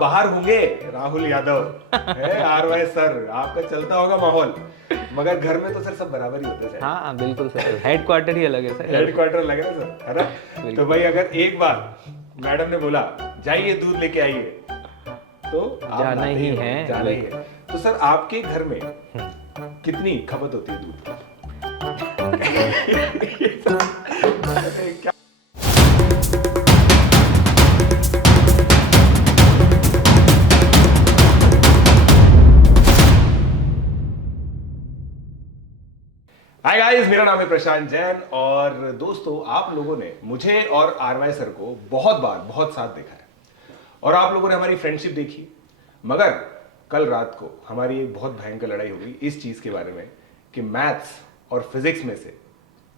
बाहर होंगे राहुल यादव है आरवाई सर, आपका चलता होगा माहौल, मगर घर में तो सर सब बराबर ही होते हैं। हाँ बिल्कुल सर, हेड क्वार्टर ही अलग है सर। हेड क्वार्टर लग रहा है सर, है ना? तो भाई अगर एक बार मैडम ने बोला जाइए दूध लेके आइए, तो आप जाना लाते ही होगे, है। जाना ही है। तो सर आपके घर में कितनी खपत होती है दूध की? क्या हाय गाइस, मेरा नाम है प्रशांत जैन और दोस्तों आप लोगों ने मुझे और आरवाई सर को बहुत बार बहुत साथ देखा है और आप लोगों ने हमारी फ्रेंडशिप देखी, मगर कल रात को हमारी एक बहुत भयंकर लड़ाई हो गई इस चीज के बारे में कि मैथ्स और फिजिक्स में से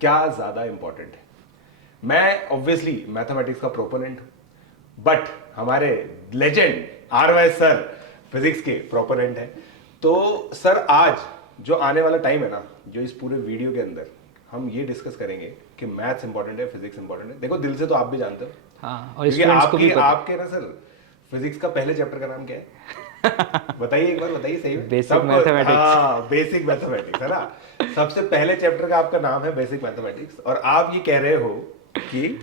क्या ज्यादा इंपॉर्टेंट है। मैं ऑब्वियसली मैथमेटिक्स का प्रोपोनेंट हूं, बट हमारे लेजेंड आरवाई सर फिजिक्स के प्रोपोनेंट हैं। तो सर आज जो आने वाला टाइम है ना, जो इस पूरे वीडियो के अंदर हम ये डिस्कस करेंगे कि मैथ्स इंपॉर्टेंट है, फिजिक्स इंपॉर्टेंट है। देखो दिल से तो आप भी जानते हो, हाँ, और क्योंकि स्टूडेंट्स को भी आपकी पता। आपके ना सर फिजिक्स का पहले चैप्टर का नाम क्या है? बताइए एक बार, बताइए सही में। Basic mathematics. हाँ, बेसिक मैथमेटिक्स है ना। सबसे पहले चैप्टर का आपका नाम है बेसिक मैथमेटिक्स और आप ये कह रहे हो कि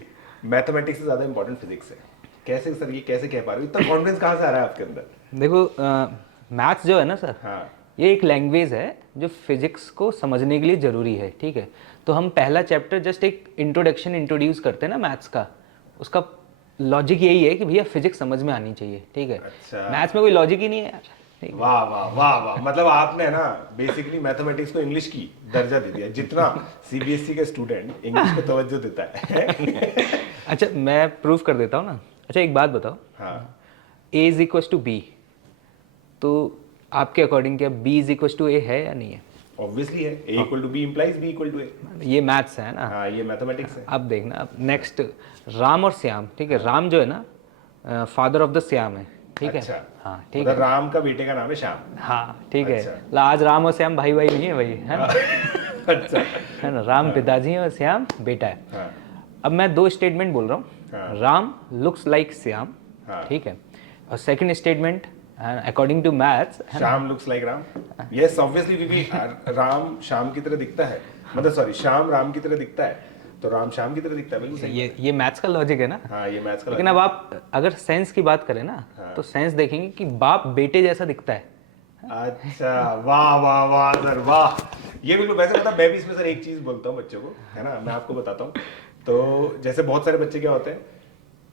मैथमेटिक्स से ज्यादा इंपॉर्टेंट फिजिक्स है। कैसे सर, ये कैसे कह पा रहे हो? इतना कॉन्फिडेंस कहाँ से आ रहा है आपके अंदर? देखो मैथ्स जो है ना सर, हाँ ये एक लैंग्वेज है जो फिजिक्स को समझने के लिए ज़रूरी है, ठीक है। तो हम पहला चैप्टर जस्ट एक इंट्रोडक्शन इंट्रोड्यूस करते हैं ना मैथ्स का, उसका लॉजिक यही है कि भैया फिजिक्स समझ में आनी चाहिए, ठीक है। अच्छा। मैथ्स में कोई लॉजिक ही नहीं है यार, ठीक है। वाह वाह वाह वाह, मतलब आपने ना बेसिकली मैथमेटिक्स को इंग्लिश की दर्जा दे दिया। जितना सीबीएसई के स्टूडेंट इंग्लिश को तवज्जो देता है। अच्छा मैं प्रूफ कर देता हूँ ना। अच्छा एक बात बताओ, हाँ, A is equals to B, तो आपके अकॉर्डिंग क्या B is equals to A है या नहीं है? ऑब्वियसली है। A equal to B implies B equal to A. ये मैथ्स है ना। हाँ, ये मैथमेटिक्स है। अब देखना, अब नेक्स्ट राम और श्याम, ठीक है। राम जो है ना फादर ऑफ द श्याम है, ठीक है। अच्छा, हाँ ठीक मतलब है। राम का बेटे का नाम है श्याम। हाँ ठीक अच्छा। है। आज राम और श्याम भाई भाई नहीं है भाई, है ना। अच्छा, है ना, राम पिताजी है और श्याम बेटा है। हाँ अब मैं दो स्टेटमेंट बोल रहा हाँ। हूँ। राम लुक्स लाइक श्याम, हाँ। ठीक है। और second statement according to maths, Shyam looks like Ram. Yes obviously, क्योंकि राम श्याम की तरह दिखता है, मतलब सॉरी श्याम राम की तरह दिखता है, तो राम श्याम की तरह दिखता है। बिल्कुल सही। ये मैथ्स का लॉजिक है ना। हाँ, ये मैथ्स का लेकिन अब आप अगर सेंस की बात करें ना, तो सेंस देखेंगे कि बाप बेटे जैसा दिखता है। अच्छा, वाह वाह वाह सर वाह। ये बिल्कुल, वैसे पता मैं भी इसमें सर एक चीज बोलता हूँ बच्चों को, है ना, मैं आपको बताता हूँ। तो जैसे बहुत सारे बच्चे क्या होते हैं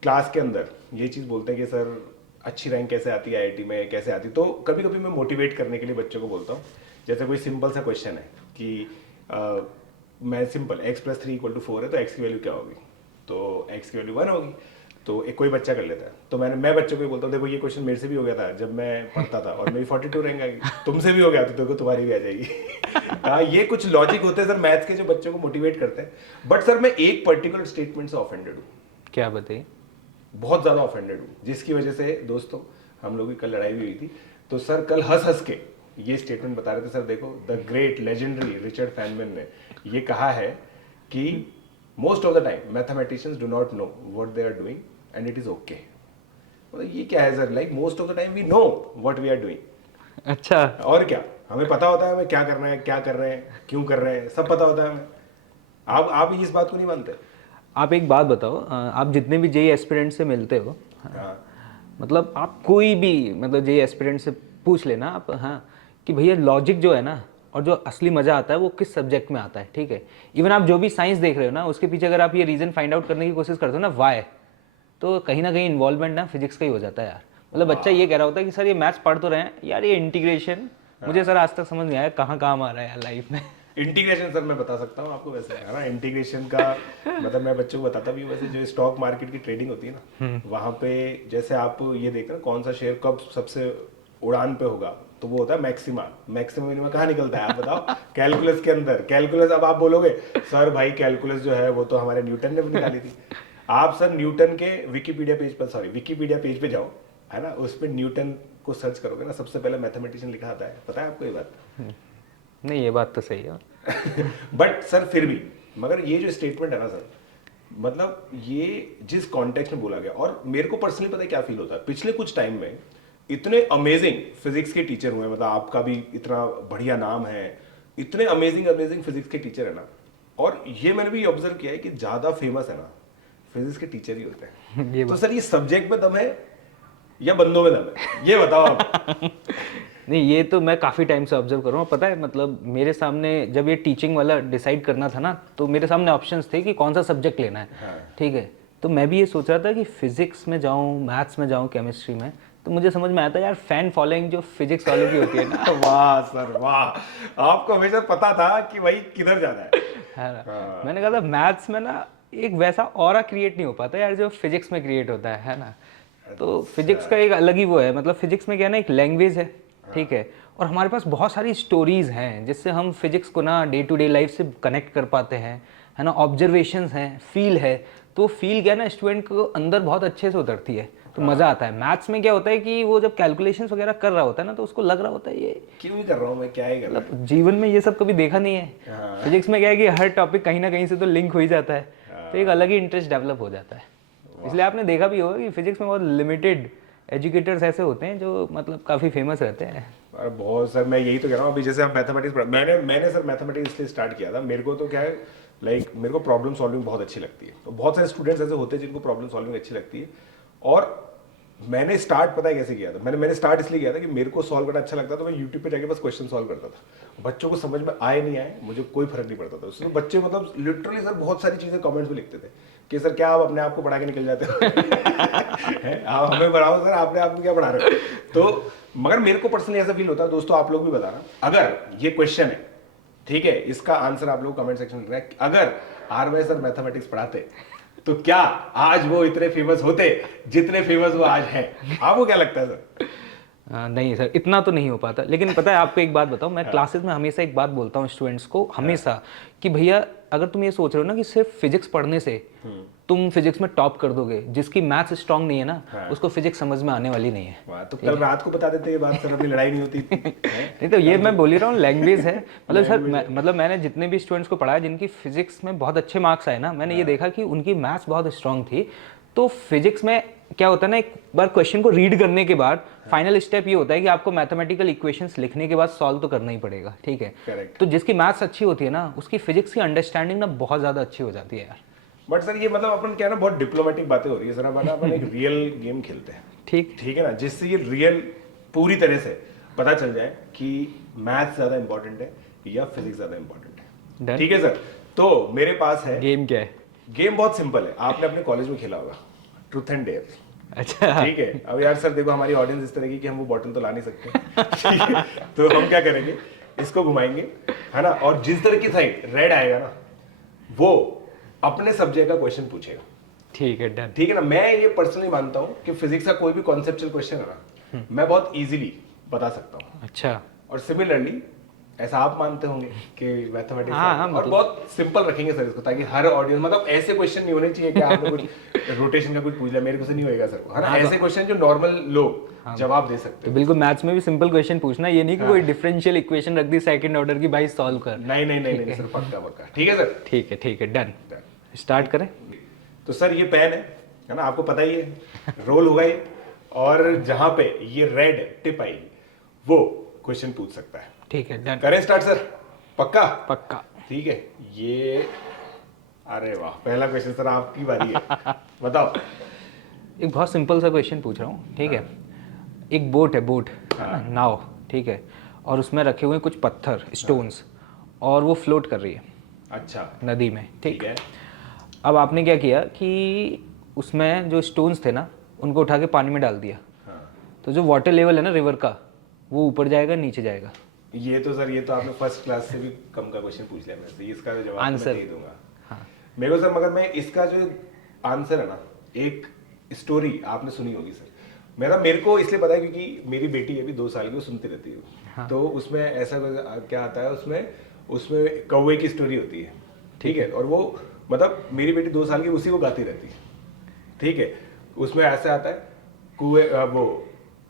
क्लास के अंदर ये चीज बोलते हैं कि सर अच्छी रैंक कैसे आती है आईआईटी में, कैसे आती। तो कभी कभी मैं मोटिवेट करने के लिए बच्चों को बोलता हूँ, जैसे कोई सिंपल सा क्वेश्चन है कि मैं सिंपल x + 3 = 4 है, तो x की वैल्यू क्या होगी? तो x की वैल्यू 1 होगी। तो एक कोई बच्चा कर लेता है, तो मैं बच्चों को ये बोलता हूँ, देखो ये क्वेश्चन मेरे से भी हो गया था जब मैं पढ़ता था और मेरी 42 रैंक आ गई, तुमसे भी हो गया तो देखो तुम्हारी भी आ जाएगी। हाँ, ये कुछ लॉजिक होते हैं सर मैथ्स के जो बच्चों को मोटिवेट करते हैं। बट सर मैं एक पर्टिकुलर स्टेटमेंट से ऑफेंडेड हूँ, क्या बताइए? बहुत ज्यादा ऑफेंडेड हूँ, जिसकी वजह से दोस्तों हम लोगों की कल लड़ाई भी हुई थी। तो सर कल हंस हंस के ये स्टेटमेंट बता रहे थे, सर देखो the great legendary Richard Feynman ने ये कहा है कि most of the time mathematicians do not know what they are doing and it is okay. मतलब ये क्या है sir, like most of the time we know what we are doing. अच्छा, और क्या, हमें पता होता है हमें क्या करना है, क्या कर रहे हैं, क्यों कर रहे हैं, सब पता होता है हमें। आप इस बात को नहीं मानते? आप एक बात बताओ, आप जितने भी जेई एस्पिरेंट से मिलते हो, हाँ मतलब आप कोई भी मतलब जेई एस्पिरेंट से पूछ लेना आप, हाँ, कि भैया लॉजिक जो है ना और जो असली मज़ा आता है वो किस सब्जेक्ट में आता है, ठीक है। इवन आप जो भी साइंस देख रहे हो ना, उसके पीछे अगर आप ये रीज़न फाइंड आउट करने की कोशिश करते हो ना वाई, तो कहीं ना कहीं इन्वॉल्वमेंट ना फिजिक्स का ही हो जाता है यार। मतलब बच्चा ये कह रहा होता है कि सर ये मैथ्स पढ़ तो रहे हैं यार, ये इंटीग्रेशन मुझे सर आज तक समझ नहीं आया कहाँ काम आ रहा है यार लाइफ में। इंटीग्रेशन सर मैं बता सकता हूँ आपको, वैसे है ना इंटीग्रेशन का मतलब मैं बच्चों को बताता भी हूँ। वैसे जो स्टॉक मार्केट की ट्रेडिंग होती है ना, वहाँ पे जैसे आप ये देख रहे हैं कौन सा शेयर कब सबसे उड़ान पे होगा, तो वो होता है मैक्सिमा। मैक्सिमम मिनिमम कहाँ निकलता है आप बताओ? कैलकुलस के अंदर। कैलकुलस, अब आप बोलोगे सर भाई कैलकुलस जो है वो तो हमारे न्यूटन ने भी निकाली थी। आप सर न्यूटन के विकिपीडिया पेज पर, सॉरी विकिपीडिया पेज पे जाओ, है ना, उस पर न्यूटन को सर्च करोगे ना, सबसे पहले मैथमेटिशियन लिखा आता है। पता है आपको ये बात? नहीं ये बात तो सही है। बट सर फिर भी, मगर ये जो स्टेटमेंट है ना सर, मतलब ये जिस कॉन्टेक्स्ट में बोला गया, और मेरे को पर्सनली पता है क्या फील होता है, पिछले कुछ टाइम में इतने अमेजिंग फिजिक्स के टीचर हुए, मतलब आपका भी इतना बढ़िया नाम है, इतने अमेजिंग अमेजिंग फिजिक्स के टीचर है ना, और ये मैंने भी ऑब्जर्व किया है कि ज्यादा फेमस है ना फिजिक्स के टीचर ही होते हैं। तो सर ये सब्जेक्ट में दम है या बंदों में दम है, ये बताओ आप। नहीं, ये तो मैं काफ़ी टाइम से ऑब्जर्व कर रहा हूँ। पता है, मतलब मेरे सामने जब ये टीचिंग वाला डिसाइड करना था ना, तो मेरे सामने ऑप्शंस थे कि कौन सा सब्जेक्ट लेना है। हाँ। ठीक है, तो मैं भी ये सोच रहा था कि फिजिक्स में जाऊँ, मैथ्स में जाऊँ, केमिस्ट्री में। तो मुझे समझ में आया था यार, फैन फॉलोइंग जो फिजिक्स वालों की होती है ना। वाह सर वाह, आपको हमेशा पता था कि भाई किधर जाना है ना? हाँ। मैंने कहा था मैथ्स में ना एक वैसा ऑरा क्रिएट नहीं हो पाता यार जो फिजिक्स में क्रिएट होता है ना। तो फिजिक्स का एक अलग ही वो है, मतलब फिजिक्स में क्या है ना, एक लैंग्वेज है, ठीक है, और हमारे पास बहुत सारी स्टोरीज हैं जिससे हम फिजिक्स को ना डे टू डे लाइफ से कनेक्ट कर पाते हैं, है ना। ऑब्जर्वेशंस हैं, फील है, तो फील क्या है ना, स्टूडेंट को अंदर बहुत अच्छे से उतरती है, तो मज़ा आता है। मैथ्स में क्या होता है कि वो जब कैलकुलेशंस वगैरह कर रहा होता है ना, तो उसको लग रहा होता है ये क्यों ही कर रहा हूँ मैं, क्या ही कर रहा हूँ। मतलब जीवन में ये सब कभी देखा नहीं है। हाँ। फिजिक्स में क्या है कि हर टॉपिक कहीं ना कहीं से तो लिंक हो ही जाता है, तो एक अलग ही इंटरेस्ट डेवलप हो जाता है। इसलिए आपने देखा भी होगा कि फिजिक्स में बहुत लिमिटेड एजुकेटर्स ऐसे होते हैं जो मतलब काफ़ी फेमस रहते हैं। अरे बहुत सर, मैं यही तो कह रहा हूँ। अभी जैसे आप मैथमेटिक्स मैंने सर मैथमेटिक्स इसलिए स्टार्ट किया था, मेरे को तो क्या है लाइक मेरे को प्रॉब्लम सॉल्विंग बहुत अच्छी लगती है। तो बहुत सारे स्टूडेंट्स ऐसे होते हैं जिनको प्रॉब्लम सॉल्विंग अच्छी लगती है, और मैंने स्टार्ट पता है कैसे किया था, मैंने स्टार्ट इसलिए किया था कि मेरे को सॉल्व करना अच्छा लगता था। तो मैं यूट्यूब पे जाके बस क्वेश्चन सॉल्व करता था, बच्चों को समझ में आए नहीं आए मुझे कोई फर्क नहीं पड़ता था उससे। तो बच्चे मतलब लिटरली सर बहुत सारी चीजें कमेंट्स में लिखते थे कि सर क्या आप अपने आप को पढ़ा के निकल जाते हो आप हमें पढ़ाओ सर, आपने आप क्या पढ़ा रहे हो। तो मगर मेरे को पर्सनली ऐसा फील होता है, दोस्तों आप लोग भी बताना, अगर ये क्वेश्चन है ठीक है, इसका आंसर आप लोग कमेंट सेक्शन में लिखना है। अगर आर सर मैथमेटिक्स पढ़ाते तो क्या आज वो इतने फेमस होते जितने फेमस वो आज हैं? आपको क्या लगता है सर? नहीं सर, इतना तो नहीं हो पाता। लेकिन पता है आपको एक बात बताऊं, मैं क्लासेस में हमेशा एक बात बोलता हूं स्टूडेंट्स को हमेशा, कि भैया अगर तुम ये सोच रहे हो ना कि सिर्फ फिजिक्स पढ़ने से तुम फिजिक्स में टॉप कर दोगे, जिसकी मैथ्स स्ट्रांग नहीं है ना, उसको फिजिक्स समझ में आने वाली नहीं है। वाह, तो कल रात को बता देते ये बात सर, अभी लड़ाई नहीं होती। नहीं तो ये मैं बोल ही रहा हूँ, लैंग्वेज है। मतलब सर मतलब मैंने जितने भी स्टूडेंट्स को पढ़ाया जिनकी फिजिक्स में बहुत अच्छे मार्क्स आए ना, मैंने ये देखा कि उनकी मैथ्स बहुत स्ट्रांग थी। तो फिजिक्स में क्या होता है ना, एक बार क्वेश्चन को रीड करने के बाद फाइनल स्टेप ये होता है कि आपको मैथमेटिकल इक्वेशंस लिखने के बाद सॉल्व तो करना ही पड़ेगा, ठीक है। Correct. तो जिसकी मैथ्स अच्छी होती है ना, उसकी फिजिक्स की अंडरस्टैंडिंग ना बहुत ज्यादा अच्छी हो जाती है यार। बट सर ये मतलब अपन क्या ना, बहुत डिप्लोमेटिक बातें हो रही है सर, अपन एक रियल गेम खेलते हैं, ठीक ठीक है ना, जिससे ये रियल पूरी तरह से पता चल जाए कि मैथ्स ज्यादा इंपॉर्टेंट है या फिजिक्स ज्यादा इंपॉर्टेंट है। Done. ठीक है सर, तो मेरे पास है गेम क्या है? गेम बहुत सिंपल है, आपने अपने कॉलेज में खेला होगा, ट्रूथ एंड डेयर। अच्छा ठीक है, अब यार सर देखो हमारी ऑडियंस इस तरह की कि हम वो बॉटल तो ला नहीं सकते ठीक है, तो हम क्या करेंगे, इसको घुमाएंगे है ना, और जिस तरह की साइड रेड आएगा ना, वो अपने सब्जेक्ट का क्वेश्चन पूछेगा। ठीक है, डन। ठीक है ना, मैं ये पर्सनली मानता हूँ कि फिजिक्स का कोई भी कॉन्सेप्चुअल क्वेश्चन है ना, मैं बहुत इजीली बता सकता हूँ। अच्छा, और सिमिलरली ऐसा आप मानते होंगे कि मैथमेटिक्स हाँ, और मतलब- बहुत सिंपल रखेंगे सर इसको, ताकि हर ऑडियंस मतलब ऐसे क्वेश्चन नहीं होने चाहिए कि आपने कुछ रोटेशन का कुछ पूछ लिया, मेरे को से नहीं होएगा सर, है ना, ऐसे क्वेश्चन जो नॉर्मल लोग जवाब दे सकते तो हैं। बिल्कुल मैथ्स में भी सिंपल क्वेश्चन पूछना, ये नहीं कि कोई डिफरेंशियल इक्वेशन रख दी सेकंड ऑर्डर की, भाई सॉल्व कर। नहीं नहीं नहीं नहीं सर, पक्का पक्का, ठीक है सर। ठीक है, डन। स्टार्ट करें। तो सर ये पेन है ना, आपको पता ही है, रोल होगा ये, और जहां पे ये रेड टिप आएगी वो क्वेश्चन पूछ सकता है। ठीक है, डन। करें स्टार्ट सर, पक्का? पक्का। ठीक है, ये अरे वाह, पहला क्वेश्चन सर आपकी बारी है, बताओ। एक बहुत सिंपल सा क्वेश्चन पूछ रहा हूँ, ठीक है। एक बोट है, बोट है ना, नाव, ठीक है, और उसमें रखे हुए कुछ पत्थर, स्टोन्स, और वो फ्लोट कर रही है अच्छा नदी में, ठीक ठीक है। अब आपने क्या किया कि उसमें जो स्टोन्स थे ना, उनको उठा के पानी में डाल दिया, हाँ, तो जो वाटर लेवल है ना रिवर का, वो ऊपर जाएगा नीचे जाएगा। ये तो सर, ये तो आपने फर्स्ट क्लास से भी कम का क्वेश्चन पूछ लिया मेरे से, इसका तो जवाब तो आंसर। मैं दे दूंगा। हाँ। मेरे को सर, मगर मैं इसका जो आंसर है ना, एक स्टोरी आपने सुनी होगी सर, मेरे को इसलिए पता है क्योंकि मेरी बेटी अभी 2 साल की, वो सुनती रहती है। हाँ। तो उसमें ऐसा क्या आता है, उसमें कौवे की स्टोरी होती है, ठीक है, और वो मतलब मेरी बेटी 2 साल की, उसी को गाती रहती है, ठीक है। उसमें ऐसा आता है, वो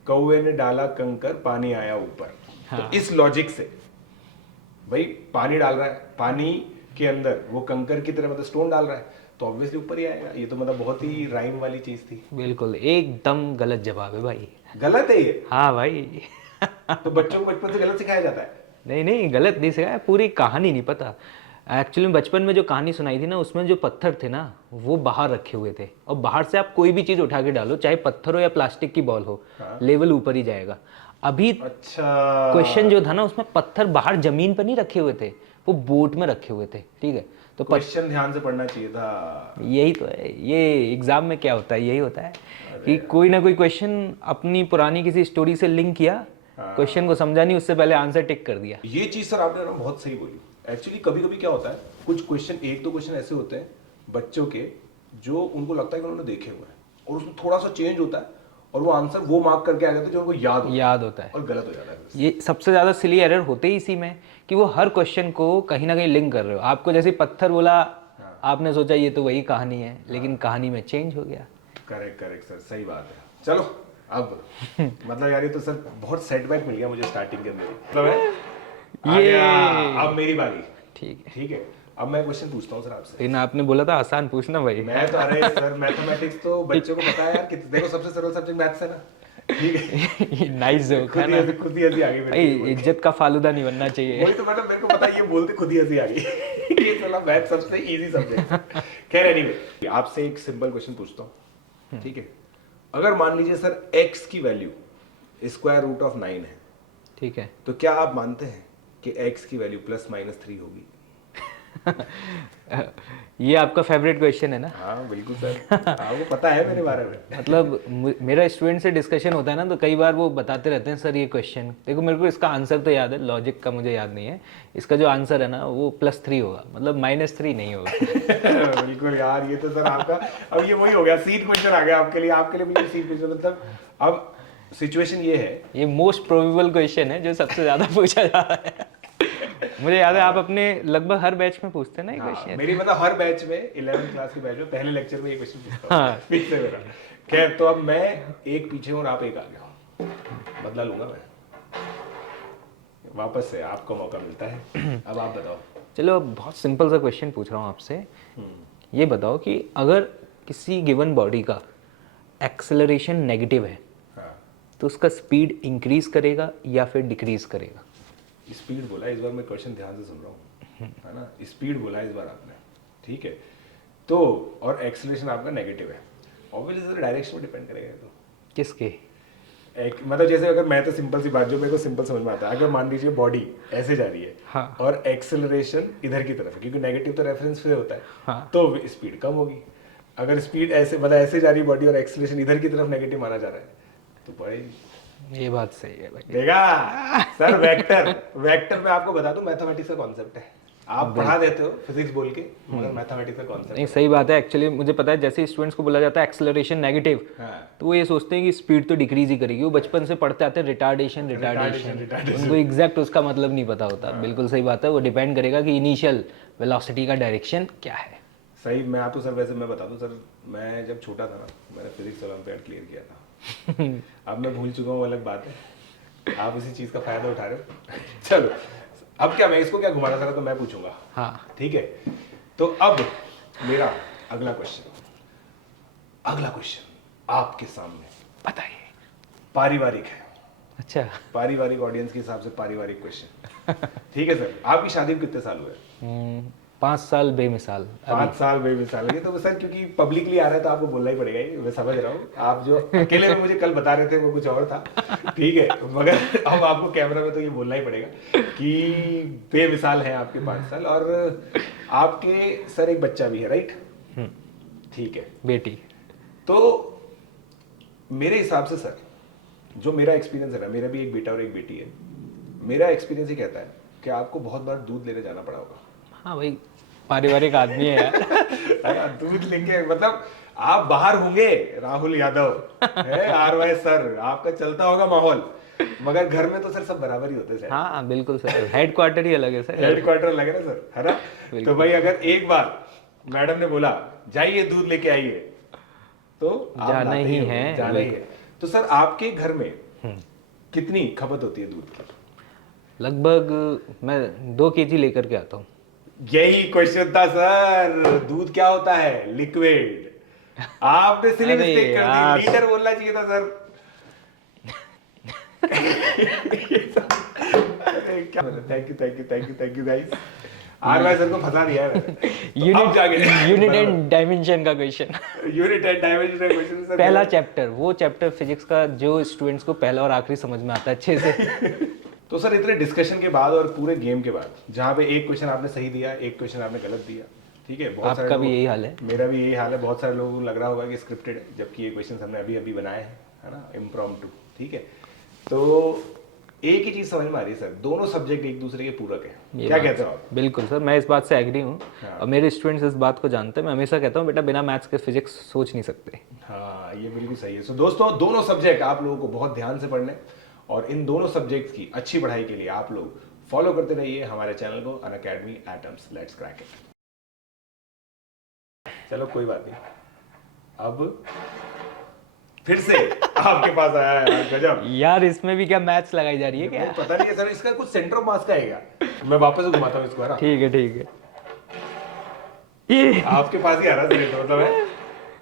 कौवे ने डाला कंकर पानी आया ऊपर। हाँ। तो इस लॉजिक से भाई पानी डाल रहा है, पानी के अंदर वो कंकर की तरह मतलब स्टोन डाल रहा है, तो ऑब्वियसली ऊपर ही आएगा। ये तो मतलब बहुत ही राइम वाली चीज थी। बिल्कुल एकदम गलत जवाब है भाई। गलत है ये? हाँ भाई। तो बच्चों को बचपन से गलत सिखाया जाता है? नहीं नहीं, गलत नहीं सिखाया, पूरी कहानी नहीं पता। एक्चुअली बचपन में जो कहानी सुनाई थी ना, उसमें जो पत्थर थे ना वो बाहर रखे हुए थे, और बाहर से आप कोई भी चीज़ उठा के डालो, चाहे पत्थर हो या प्लास्टिक की बॉल हो, लेवल ऊपर ही जाएगा। अभी अच्छा। क्वेश्चन जो था ना उसमें पत्थर बाहर जमीन पर नहीं रखे हुए थे, वो बोट में रखे हुए थे, ठीक है। तो क्वेश्चन ध्यान से पढ़ना चाहिए था। यही तो है, ये एग्जाम में क्या होता है, यही होता है कि कोई ना कोई क्वेश्चन अपनी पुरानी किसी स्टोरी से लिंक किया, क्वेश्चन को समझा नहीं, उससे पहले आंसर टिक कर दिया। ये चीज सर आपने ना बहुत सही बोली। एक्चुअली कभी कभी क्या होता है, कुछ क्वेश्चन, एक दो क्वेश्चन ऐसे होते हैं बच्चों के जो उनको लगता है कि उन्होंने देखे हुए हैं, और उसमें थोड़ा सा चेंज होता है और वो आंसर वो मार्क करके आ जाते हैं जो उनको याद होता है, और गलत हो जाता है। ये सबसे ज़्यादा सिली एरर होते ही इसी में कि वो हर क्वेश्चन को कहीं ना कहीं लिंक कर रहे हो। आपको जैसे पत्थर बोला, आपने सोचा ये तो वही कहानी है, लेकिन कहानी में चेंज हो गया। करेक्ट करेक्ट सर, सही बात है। चलो अब मतलब यार ये तो सर बहुत सेटबैक मिल गया मुझे स्टार्टिंग के अंदर। मतलब ये अब मेरी बारी। ठीक है, ठीक है, अब मैं क्वेश्चन पूछता हूँ सर आपसे। लेकिन आपने बोला था आसान पूछना भाई। मैं तो, अरे सर मैथमेटिक्स तो बच्चों को पता है यार कि देखो सबसे सरल सब्जेक्ट मैथ्स है ना। ठीक है। नाइस जोक है ना खुद ही हंसी आ गई मेरे भाई, को। इज्जत का फालूदा नहीं बनना चाहिए। वही तो मतलब मेरे को पता है, ये बोलते खुद ही हंसी आ गई। ये साला मैथ सबसे इजी सब्जेक्ट। खैर एनीवे, आपसे एक सिंपल क्वेश्चन पूछता हूँ, ठीक है। अगर मान लीजिए सर x की वैल्यू स्क्वायर रूट ऑफ 9 है, ठीक है, तो क्या आप मानते हैं कि x की वैल्यू +-3 होगी? ये आपका फेवरेट क्वेश्चन है ना। हाँ बिल्कुल सर, आपको पता है मेरे बारे में। मतलब मेरा स्टूडेंट से डिस्कशन होता है ना, तो कई बार वो बताते रहते हैं सर ये क्वेश्चन देखो, मेरे को इसका आंसर तो याद है, लॉजिक का मुझे याद नहीं है। इसका जो आंसर है ना वो +3 होगा, मतलब -3 नहीं होगा। बिल्कुल यार, ये तो सर आपका अब ये वही हो गया, सीट क्वेश्चन आ गया आपके लिए बिल्कुल सीट क्वेश्चन। मतलब अब सिचुएशन ये है, ये मोस्ट प्रोबेबल क्वेश्चन है जो सबसे ज्यादा पूछा जा रहा है। मुझे याद है आप अपने लगभग हर बैच में पूछते हैं ना ये क्वेश्चन। मेरी मतलब हर बैच में 11th क्लास के बैच में पहले लेक्चर में ये क्वेश्चन पूछता हूं। हाँ। पीछे मेरा। खैर, तो अब मैं एक पीछे हूं और आप एक आगे हो, बदला लूंगा मैं। वापस से आपको मौका मिलता है, अब आप बताओ। चलो अब बहुत सिंपल सा क्वेश्चन पूछ रहा हूँ आपसे। ये बताओ कि अगर किसी गिवन बॉडी का एक्सेलरेशन नेगेटिव है, तो उसका स्पीड इंक्रीज करेगा या फिर डिक्रीज करेगा? स्पीड बोला इस बार, मैं क्वेश्चन ध्यान से सुन रहा हूँ, है ना। स्पीड बोला इस बार आपने, ठीक है। तो और एक्सेलरेशन आपका नेगेटिव है, ऑब्वियसली डायरेक्शन में डिपेंड करेगा। तो किसके? मतलब जैसे अगर मैं तो सिंपल सी बात जो मेरे को सिंपल समझ में आता है, अगर मान लीजिए बॉडी ऐसे जा रही है, हाँ, और एक्सेलरेशन इधर की तरफ है, क्योंकि नेगेटिव तो रेफरेंस पे होता है, हाँ, तो स्पीड कम होगी। अगर स्पीड ऐसे मतलब ऐसे जा रही है बॉडी और एक्सेलरेशन इधर की तरफ नेगेटिव माना जा रहा है, तो बढ़ेगी। ये बात सही है भाई। देखा सर, वेक्टर में आपको बता दूं मैथमेटिक्स का कॉन्सेप्ट है। आप पढ़ा देते हो फिजिक्स बोल के, मगर मैथमेटिक्स का कॉन्सेप्ट नहीं सही बात है। एक्चुअली मुझे पता है, जैसे स्टूडेंट्स को बोला जाता है एक्सेलरेशन नेगेटिव, तो वो ये सोचते हैं कि स्पीड तो डिक्रीज ही करेगी। वो बचपन से पढ़ते आते हैं रिटार्डेशन, उनको एग्जैक्ट उसका मतलब नहीं पता होता। बिल्कुल सही बात है, वो डिपेंड करेगा कि इनिशियल वेलोसिटी का डायरेक्शन क्या है। सही। मैं आपको सर वैसे मैं बता दूं सर, मैं जब छोटा था ना, मैंने फिजिक्स ओलंपियाड क्लियर किया था। अब मैं भूल चुका हूँ, अलग बात है। आप इसी चीज का फायदा उठा रहे हो। चलो, अब क्या मैं इसको क्या घुमाना था, तो मैं पूछूंगा। हाँ, ठीक है। तो अब मेरा अगला क्वेश्चन आपके सामने, बताइए। पारिवारिक है। अच्छा, पारिवारिक ऑडियंस के हिसाब से पारिवारिक क्वेश्चन। ठीक है सर, आपकी शादी में कितने साल हुए? 5 साल बेमिसाल। 5 साल बेमिसाल है। तो सर क्योंकि पब्लिकली आ रहा है तो आपको बोलना ही पड़ेगा ही, मैं समझ रहा हूँ। आप जो अकेले में मुझे कल बता रहे थे वो कुछ और था, ठीक है, मगर अब आपको कैमरा में तो ये बोलना ही पड़ेगा कि बेमिसाल है आपके 5 साल। और आपके सर एक बच्चा भी है, राइट? ठीक है, बेटी। तो मेरे हिसाब से सर, जो मेरा एक्सपीरियंस है ना, मेरा भी एक बेटा और एक बेटी है, मेरा एक्सपीरियंस ये कहता है कि आपको बहुत बार दूध लेने जाना पड़ा होगा। हाँ भाई, पारिवारिक आदमी है यार। दूध लेंगे मतलब आप बाहर होंगे, राहुल यादव है, RY सर, आपका चलता होगा माहौल, मगर घर में तो सर सब बराबर ही होते हैं। हाँ बिल्कुल सर, हेडक्वार्टर ही अलग है सर। हेडक्वार्टर अलग है ना सर, है ना। तो भाई अगर एक बार मैडम ने बोला जाइए दूध लेके आइए, तो आप जाना लाते ही होंगे, है, जाना ही है। तो सर आपके घर में कितनी खपत होती है दूध की? लगभग मैं 2 kg लेकर के आता हूँ। यही क्वेश्चन था सर, दूध क्या होता है? लिक्विड। आपने सिली अरे मिस्टेक कर यार। दी, लीटर बोलना चाहिए था सर। क्या thank you thank you thank you thank you guys, R Y sir को फंसा दिया है मैंने। तो अब जाके यूनिट एंड डायमेंशन का question. Unit and dimension question sir. पहला चैप्टर, वो चैप्टर फिजिक्स का जो स्टूडेंट्स को पहला और आखिरी समझ में आता है अच्छे से। तो सर इतने डिस्कशन के बाद और पूरे गेम के बाद, जहाँ पे एक क्वेश्चन आपने सही दिया, एक क्वेश्चन आपने गलत दिया, ठीक है, बहुत सारे आपका भी लोगों- यही हाल है। मेरा भी यही हाल है। बहुत सारे लोगों को लग रहा होगा कि स्क्रिप्टेड है, जबकि ये क्वेश्चन हमने अभी अभी बनाए हैं, है ना, इम्प्रॉम्प्टू, ठीक है। तो एक ही चीज समझ में आ रही है सर, दोनों सब्जेक्ट एक दूसरे के पूरक है। ये क्या बात- कहते हो आप? बिल्कुल सर, मैं इस बात से एग्री हूँ। हाँ। और मेरे स्टूडेंट्स इस बात को जानते हैं। मैं हमेशा कहता हूँ बेटा बिना मैथ्स के फिजिक्स सोच नहीं सकते। हाँ, ये बिल्कुल सही है। सो दोस्तों, दोनों सब्जेक्ट आप लोगों को बहुत ध्यान से पढ़ने, और इन दोनों सब्जेक्ट्स की अच्छी पढ़ाई के लिए आप लोग फॉलो करते रहिए हमारे चैनल को, Unacademy atoms. Let's crack it. चलो कोई बात नहीं, अब फिर से आपके पास आया है यार, गजब। यार इसमें भी क्या मैथ्स लगाई जा रही है क्या? मुझे पता नहीं है सर, इसका कुछ सेंटर ऑफ मास का है क्या? मैं वापस घुमाता हूँ इसको, है ना। ठीक है ठीक है। ये आपके पास ही आ रहा है सर, ये तो मतलब है